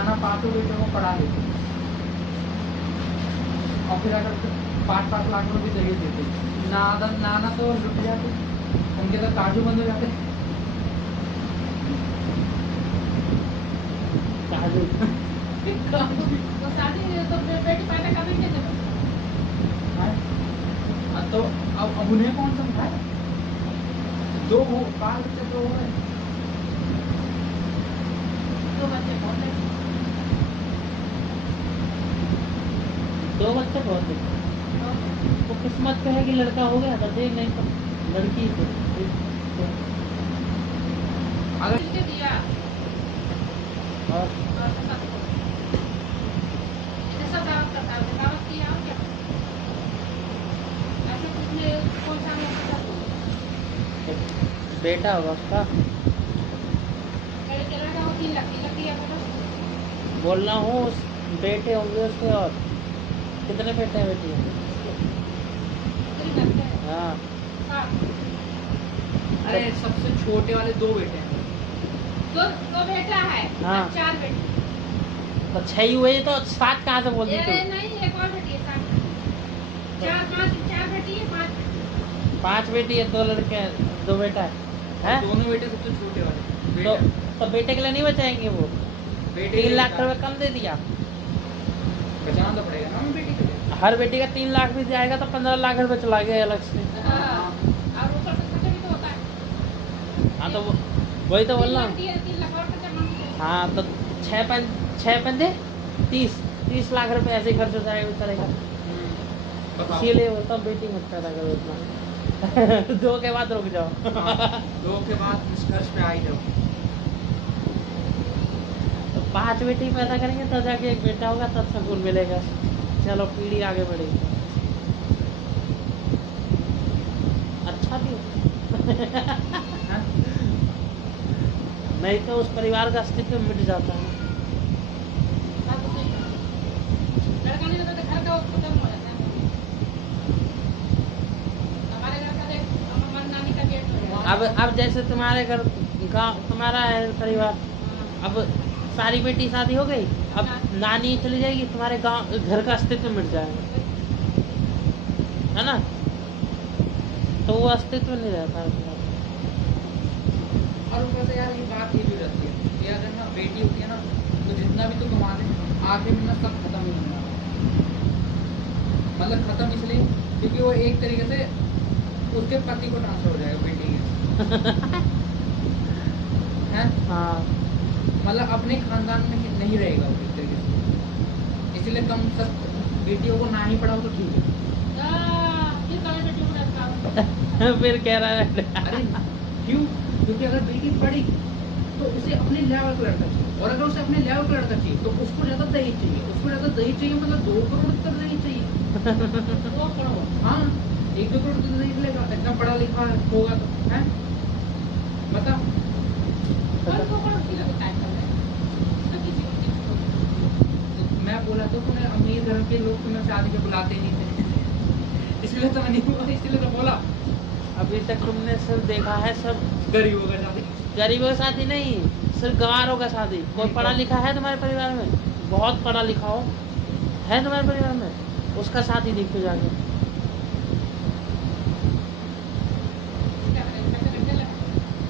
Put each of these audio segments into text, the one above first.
नाना पाँचों बेटों को पढ़ा देते और फिर अगर 5-5 लाख रुपए दहेज देते, नाना तो लुट जाते, उनके तो काजू बंद हो जाते। काजू तो शादी तो बेटी पैदा करने के लिए तो अब उन्हें कौन समझाए? दो हो बाल बच्चे दो हो गए, 2 बच्चे बहुत है। 2 बच्चे बहुत है। तो किस्मत पे है कि लड़का हो गया तो देख, नहीं तो लड़की को अगर किसके दिया और और सबको ये सब दावत करता है, दावत किया और क्या ऐसे कुछ में कौन सा नहीं होता था। बेटा होगा उसका। मेरे चला का 3 लाख दिया बोलो। बोल रहा हूँ बेटे होंगे उसके। और कितने बेटे हैं बेटी हैं? तेरी करते हैं हाँ हाँ अरे सबसे छोटे वाले 2 बेटे हैं। दो बेटा है हाँ। 4 बेटे। तो 6 ही हुए तो 7 कहाँ से बोल दी ये तू? नहीं एक और बेटी है 7 4 बेटी है 5 5 बेटी है, 2 लड़के हैं, 2 बेटा है। दोनों बेटे सबसे छोटे वाले तो बेटा, बेटे के लिए नहीं बचाएंगे वो? बेटे 3 लाख रुपए कम दे दिया। बचाना तो पड़ेगा ना बेटी के लिए। हर बेटी का 3 लाख भी जाएगा तो 15 लाख रुपए चला गया अलग से। हाँ, और ऊपर से खर्चा भी तो होता है। हाँ तो वही तो बोल रहा हूँ। 3 लाख और खर्चा मांग लिया। हाँ तो 6 पंजे 30 लाख रुपए ऐसे ही खर्च हो जाएगा बेचारे का। बताओ। इसीलिए बोलता हूँ बेटी मत पैदा करो इतना। 2 के बाद रुक जाओ। हाँ, 2 के बाद निष्कर्ष पे आ ही जाओ। तो 5 बेटी पैदा करेंगे तब जाके एक बेटा होगा, तब सुकून मिलेगा। चलो पीढ़ी आगे बढ़ेगी। अच्छा भी हो। हाँ? नहीं तो उस परिवार का अस्तित्व मिट जाता है। बात तो सही है। लड़का नहीं होता तो घर का खत्म हो जाता है। हमारे घर का देख हमारी नानी का गेट हो गया। अब जैसे तुम्हारे घर गाँव तुम्हारा है परिवार, अब सारी बेटी शादी हो गई, अब नानी चली जाएगी, तुम्हारे गांव घर का अस्तित्व मिट जाएगा, है ना? तो वो अस्तित्व नहीं रहता है उसमें। और ऊपर से यार ये बात ये भी रहती है कि अगर ना बेटी होती है ना तो जितना भी तो कमा ले आखिर में ना सब खत्म ही होगा। मतलब खत्म इसलिए क्योंकि वो एक तरीके से उसके पति को ट्रांसफर हो जाएगा बेटी के। हैं? हाँ मतलब अपने खानदान में नहीं रहेगा वो एक तरीके से, इसलिए कम सब बेटियों को ना ही पढ़ाओ तो ठीक है। फिर कभी बेटी को लड़का हो। फिर कह रहा है अरे क्यों? क्योंकि अगर बेटी पढ़ी तो उसे अपने लेवल का लड़का चाहिए, और अगर उसे अपने लेवल का लड़का चाहिए तो उसको ज़्यादा दहेज चाहिए, उसको ज़्यादा दहेज चाहिए मतलब 2 करोड़ तक दहेज चाहिए। 2 करोड़। हाँ 1-2 करोड़ तक दहेज लेगा, इतना पढ़ा लिखा होगा तो है। बता और 2 करोड़ की लगता है कर रहे हैं। तो किसी को किसी को तो मैं बोला तो तुम्हें अमीर घर के लोग तुम्हें शादी के बुलाते ही नहीं थे। इसलिए तो मैं नहीं बोला, इसलिए तो बोला अभी तक तुमने सिर्फ देखा है सब गरीबों का शादी। गरीबों का शादी नहीं, सिर्फ गंवारों का शादी। कोई पढ़ा लिखा है तुम्हारे परिवार में? बहुत पढ़ा लिखा हो है तुम्हारे परिवार में, उसका शादी देखो जाके। क्या करें पैसे लगते लगे।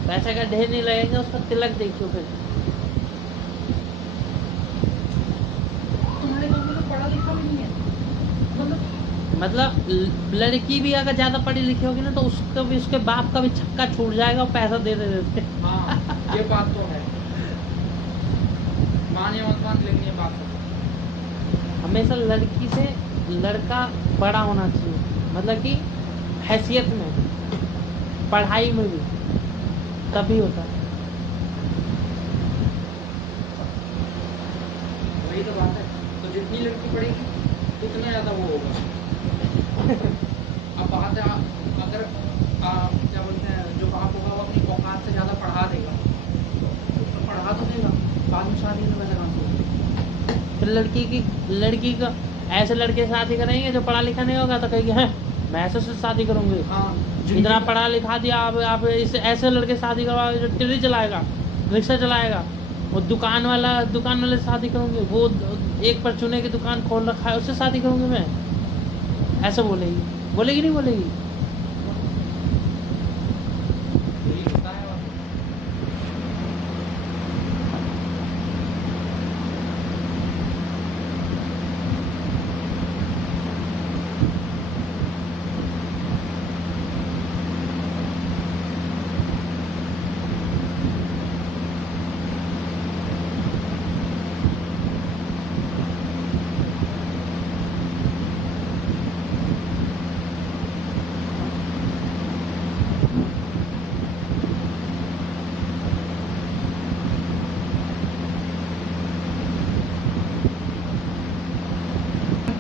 पैसे का ढेर नहीं लगेंगे, उसका तिलक देखियो फिर। तुम्हारे गाँव में तो पढ़ा लिखा भी नहीं है, मतलब लड़की भी अगर ज़्यादा पढ़ी लिखी होगी ना तो उसका भी उसके बाप का भी छक्का छूट जाएगा और पैसा दे देते। हाँ ये बात तो है, माने मत मान लेकिन ये बात तो है। हमेशा लड़की से लड़का बड़ा होना चाहिए, मतलब कि हैसियत में, पढ़ाई में भी, तभी होता है। वही तो बात है, तो जितनी लड़की पढ़ेगी उतना ज़्यादा वो होगा। अब बात है अगर क्या बोलते हैं जो बाप होगा वो अपनी औकात से ज़्यादा पढ़ा देगा तो पढ़ा तो देगा, बाद में शादी में पैसा कहाँ से होगा? फिर लड़की का ऐसे लड़के से शादी करेंगे जो पढ़ा लिखा नहीं होगा तो कहेगी हैं मैं ऐसे से शादी करूँगी। हाँ इतना पढ़ा लिखा दिया, आप ऐसे लड़के से शादी करवाओगे जो टिल्ली चलाएगा, रिक्शा चलाएगा, वो दुकान वाले से शादी करूंगी, वो एक परचूने की दुकान खोल रखा है उससे शादी करूंगी मैं, ऐसा बोलेगी नहीं बोलेगी? यही होता है और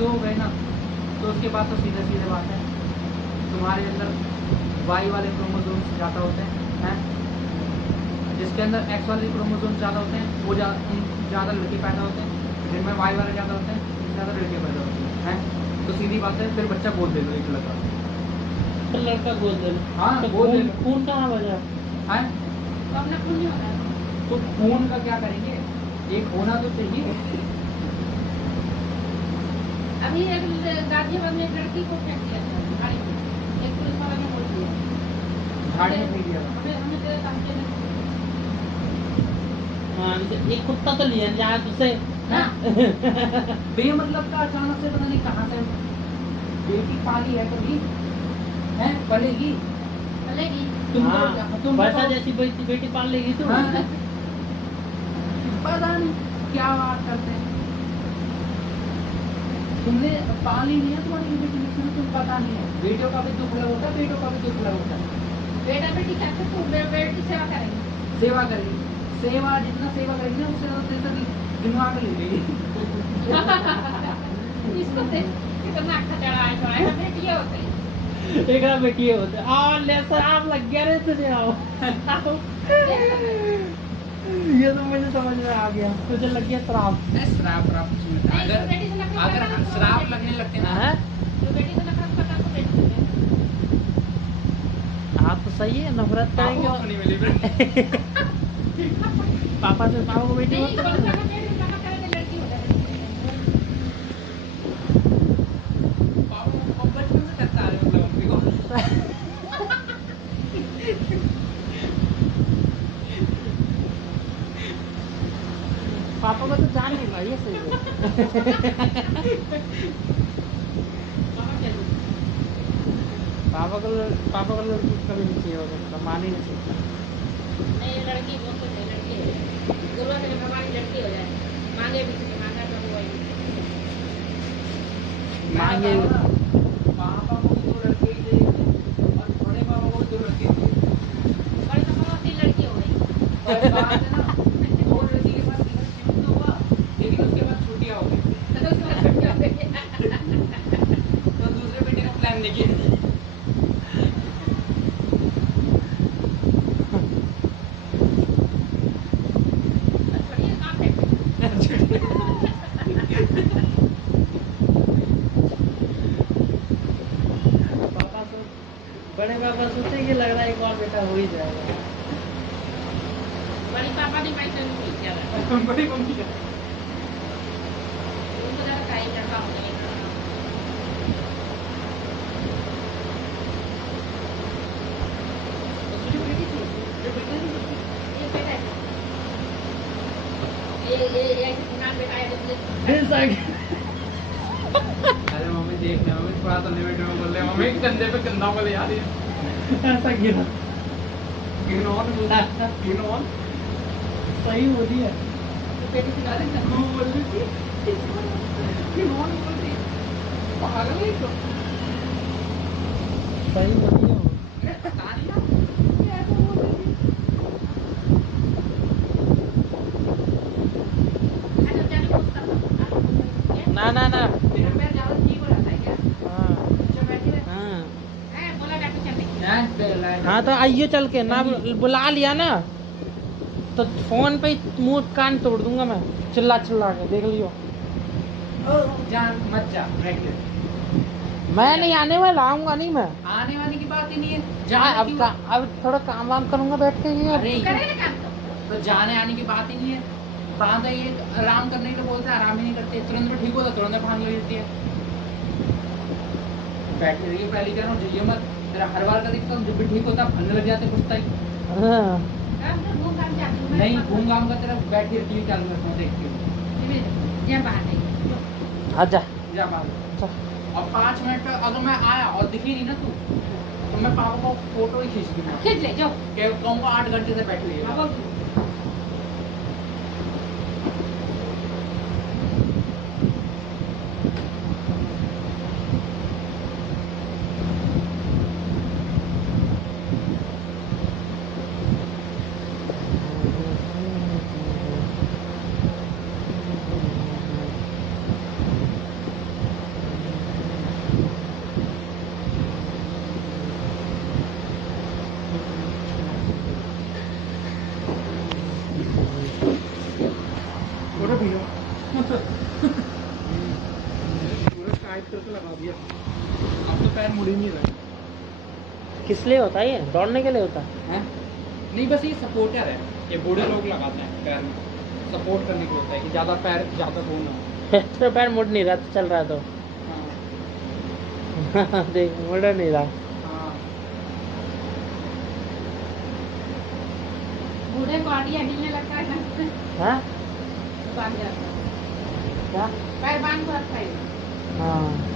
दो हो गए ना, तो उसके बाद तो सीधे सीधे बात है, तुम्हारे अंदर वाई वाले क्रोमोसोम्स ज़्यादा होते हैं, जिसके अंदर एक्स वाले क्रोमोसोम्स ज़्यादा होते हैं वो ज़्यादा लड़के पैदा होते हैं, जिनमें वाई वाले ज़्यादा होते हैं ज़्यादा लड़के पैदा होते हैं। तो सीधी बात है, फिर बच्चा गोद दे दो एक लड़का। तो लड़का गोद दे लो। हाँ, तो गोद दे लो। खून कहाँ बजा? है तो अपना खून नहीं होता है। तो खून का क्या करेंगे, एक होना तो चाहिए। अभी एक गाजियाबाद में एक लड़की को फेंक दिया था गाड़ी में, एक पुलिस वाला ने बोल दिया झाड़ी में फेंक दिया था। हमें तेरे धमकी नहीं। हाँ, एक कुत्ता तो लिया जहाँ तुझसे हाँ। बेमतलब का अचानक से पता नहीं कहाँ से बेटी पाली है कभी, है पलेगी चलेगी। तुम हाँ, तुम वैसा जैसी बेटी पाल लेगी तू। हाँ। पता नहीं क्या बात करते हैं, तुमने पाली नहीं है तुम्हारी बेटी, लेकिन तुम पता नहीं है, बेटियों का भी दुख लग होता है, बेटों का भी दुख लग होता है। बेटा बेटी कहते तो बेटी सेवा करेंगे। सेवा करेगी, सेवा जितना सेवा करेगी ना उससे ज्यादा तेरे दिमाग ले लेगी। इसको देख कितना अच्छा चढ़ा है, तो आएगा बेटी होती है। एक बेटी होते और ले शराब लग गया रे तुझे। आओ ये तो मुझे समझ में आ गया, तुझे लग गया शराब। श्राप नहीं, तो बेटी से नफरत अगर करता तो श्राप बेटी- लगने लगते ना, हैं? जो बेटी से नफरत करता तो बेटी से। हाँ तो सही है, नफरत करेंगे पापा को नहीं मिली पापा से, पापा को बेटी नहीं, मत बच्चा करना। का पेट में लगा करे तो लड़की हो जाएगी। पापा बचपन से करता आ रहे हो मतलब मम्मी को। पापा को तो जान नहीं पाई, ये सही है। पापा को लड़की कभी नहीं चाहिए होगा, मतलब मान ही नहीं सकता। नहीं, लड़की वो तो नहीं, लड़की है। गुरुआ के लिए हमारी लड़की हो जाए, मांगे भी नहीं, मांगा तो हुआ ही नहीं। मांगे पापा को भी दो लड़के ही थे और बड़े पापा को भी दो लड़के थे। बड़े पापा को 3 लड़की हो गई। और बात है ना, दो लड़की के पास रिलेशनशिप तो हुआ, लेकिन उसके बाद छुट्टियां हो गई, तो उसके बाद लड़की हो गई। तो दूसरे बेटे का प्लान नहीं किया। छोड़िए, कहाँ फेंक। पापा तो बड़े पापा सोचेंगे लग रहा है एक और बेटा हो ही जाएगा। बड़ी पापा ने भाई चल नहीं किया, बड़ी मम्मी का उनको ज़्यादा टाइम लड़का हो जाएगा। उसकी बेटी थी, जो बेटा नहीं थी। ये बेटा है। ये नाम बेटा है जिसने अरे मम्मी देख ले, मम्मी थोड़ा तो लिमिट में बोल रहे, मम्मी कंधे पे कंधा बोले यार ये ऐसा गिरा गिनौन बोला, गिनौन सही बोली है। बेटी की गाली ना। वो बोल रही थी गिनौन बोल रही, पागल है तो। सही बोली है वो। पता नहीं यार, ये ऐसा बोल रही थी। अच्छा, जाने को उसका ना तेरा पैर ज्यादा ठीक हो जाता है क्या? हाँ अच्छा बैठी है। हाँ है, बोला डॉक्टर चलने के लिए। हैं? पहला है। हाँ तो आइए चल के ना बुला लिया ना तो फोन पे ही मुंह कान तोड़ दूंगा मैं, चिल्ला के देख लियो। ओ, जान मत जा, बैठ ले। मैं नहीं आने वाला, आऊंगा नहीं मैं। आने वाने की बात ही नहीं है, हाँ, जाने अब क्यों? अब थोड़ा काम वाम करूंगा बैठ के ही। अरे करेगा काम तो। तो जाने आने की बात ही नहीं है, बांधा ये आराम करने के लिए बोलते हैं, आराम ही नहीं करते, तुरंत में ठीक होता तुरंत भांग ले लेती है। बैठ रही है, पहले कह रहा हूँ जाइए मत, तेरा हर बार का दिखता हूँ, जब भी ठीक होता भागने लग जाते कुछ तक। हाँ काम तो घूम घाम जाती हूँ मैं। नहीं घूम घाम का तेरा बैठी रहती है, चालू करता हूँ देखती हूँ। यहाँ बाहर नहीं। आजा जा बाहर। और 5 मिनट अगर मैं आया और दिखी नहीं ना तू, तो मैं पापा को फोटो ही खींच दूंगा, खींच ले जाओ। कहूँगा 8 घंटे से बैठी हुई है। हाँ, बोल तू। फोटो भी हो पूरा टाइट करके लगा दिया, अब तो पैर मुड़ ही नहीं रहा किस लिए होता है ये? दौड़ने के लिए होता है। नहीं बस ये सपोर्टर है, ये बूढ़े लोग लगाते हैं पैर में, सपोर्ट करने के लिए होता है कि ज़्यादा पैर ज़्यादा धो ना हो। है? तो पैर मुड़ नहीं रहा तो चल रहा तो हाँ देख मुड़ नहीं रहा। हाँ बूढ़े को आड़ियाँ हिलने लगता है ना, हाँ बांध के रखता है। क्या? पैर बांध को रखता है। हाँ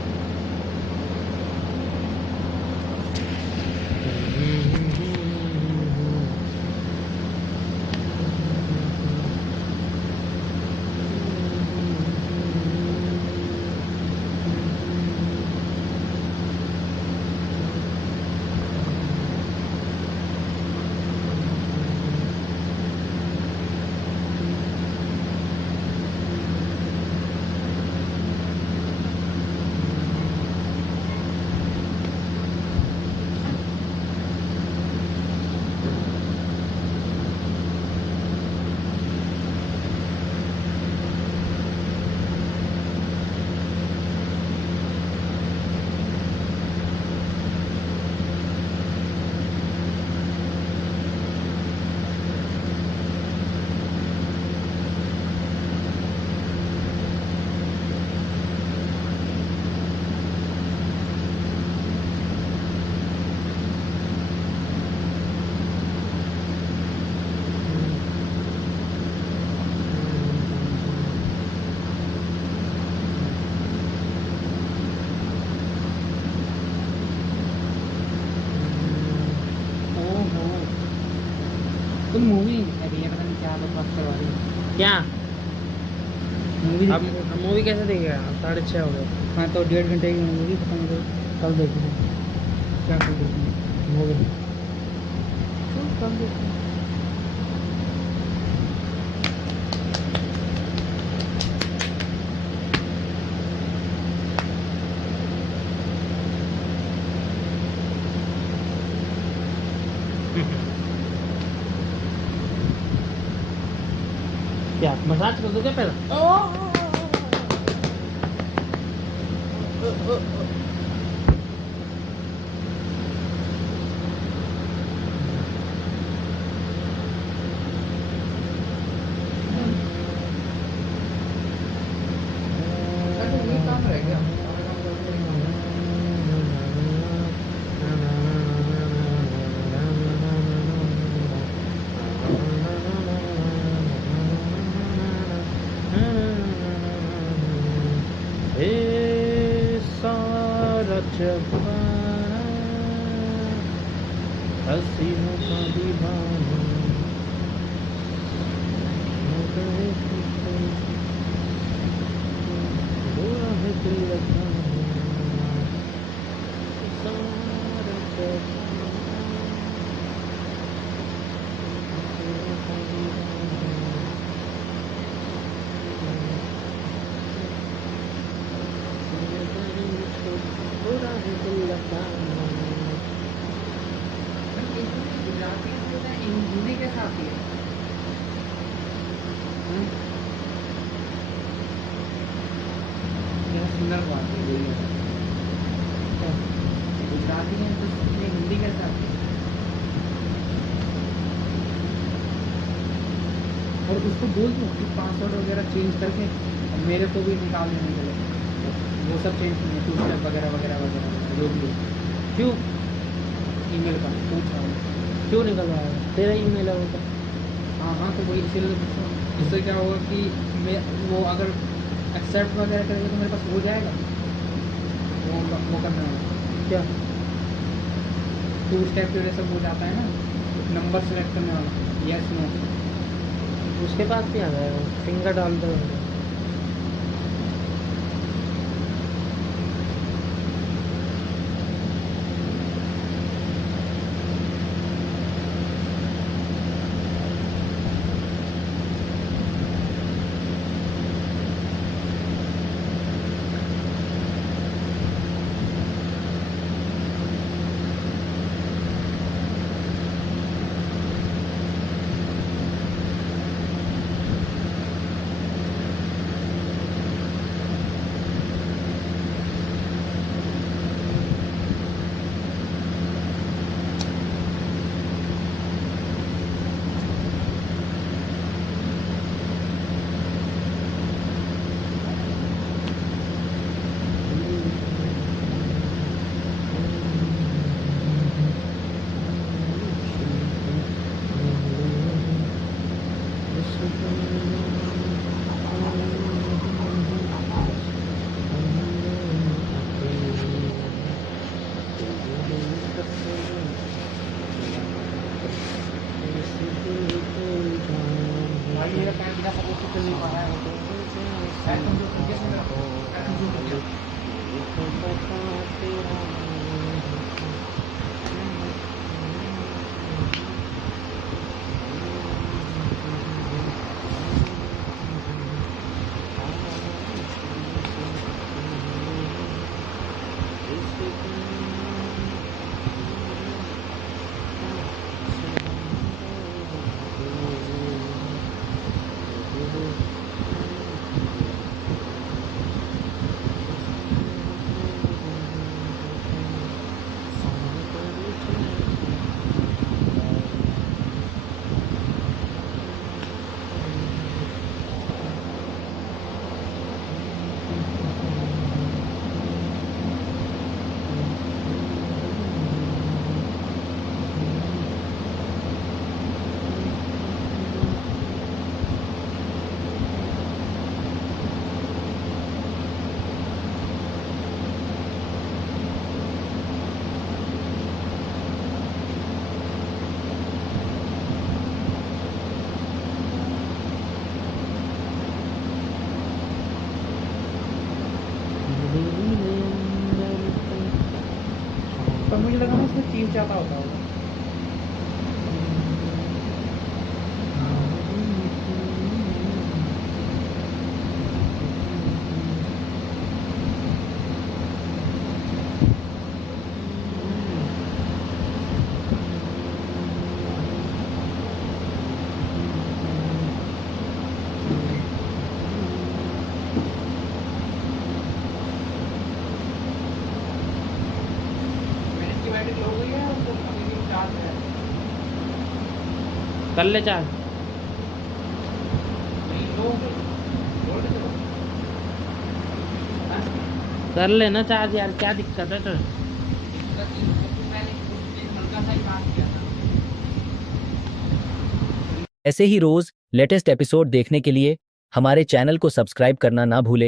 तुम मूवी नहीं दिखा रही है, पता नहीं क्या बकवास करवा रही है। क्या? मूवी अब मूवी कैसे देखेगा? 6:30 हो गए। हाँ तो 1.5 घंटे की मूवी खत्म हो गई, कल देखेंगे। क्या कर देखेंगे मूवी कल देखेंगे। क्या मसाज कर दो क्या पहला? ये काम रह गया। हसीनों का दीवाना बुरा है दिल लगाना सारा जहां हसीनों का दीवाना बुरा है दिल लगाना। गुजराती हिंदी कैसे आती है? क्या सुंदर बात है ये। गुजराती में तो हिंदी कैसे आती है? और उसको बोल दूँ कि पासवर्ड वगैरह चेंज करके मेरे को भी निकाल देने के लिए, वो सब चेंज नहीं, 2 स्टेप वगैरह वगैरह वगैरह जो भी क्यों ईमेल का पूछ रहा हूँ। क्यों निकलवाएगा, तेरा ईमेल है वो तो। हाँ हाँ, तो वही इसीलिए पूछ रहा हूँ। इससे क्या होगा कि मैं वो अगर एक्सेप्ट वगैरह करेगा तो मेरे पास हो जाएगा वो करना है क्या 2 स्टेप पे सब हो जाता है ना, नंबर सेलेक्ट करने वाला, यस नो। उसके पास भी आ जाएगा, फिंगर डाल दो। भाई मेरा पैर बिना सपोर्ट के चल नहीं पा रहा है, पैर कमजोर कर दिया मेरा, पैर कमजोर कर दिया। पर मुझे लगा ना उसमें चीज ज़्यादा होता होगा। एंटीबायोटिक हो गई है, उसको अभी भी चार्ज है। कर ले चार्ज। नहीं लो बोल के चलो। हाँ? कर ले ना चार्ज यार, क्या दिक्कत है तो। दिक्कत ये है कि मैंने एक हल्का सा ही बात किया था। ऐसे ही रोज लेटेस्ट एपिसोड देखने के लिए हमारे चैनल को सब्सक्राइब करना ना भूलें।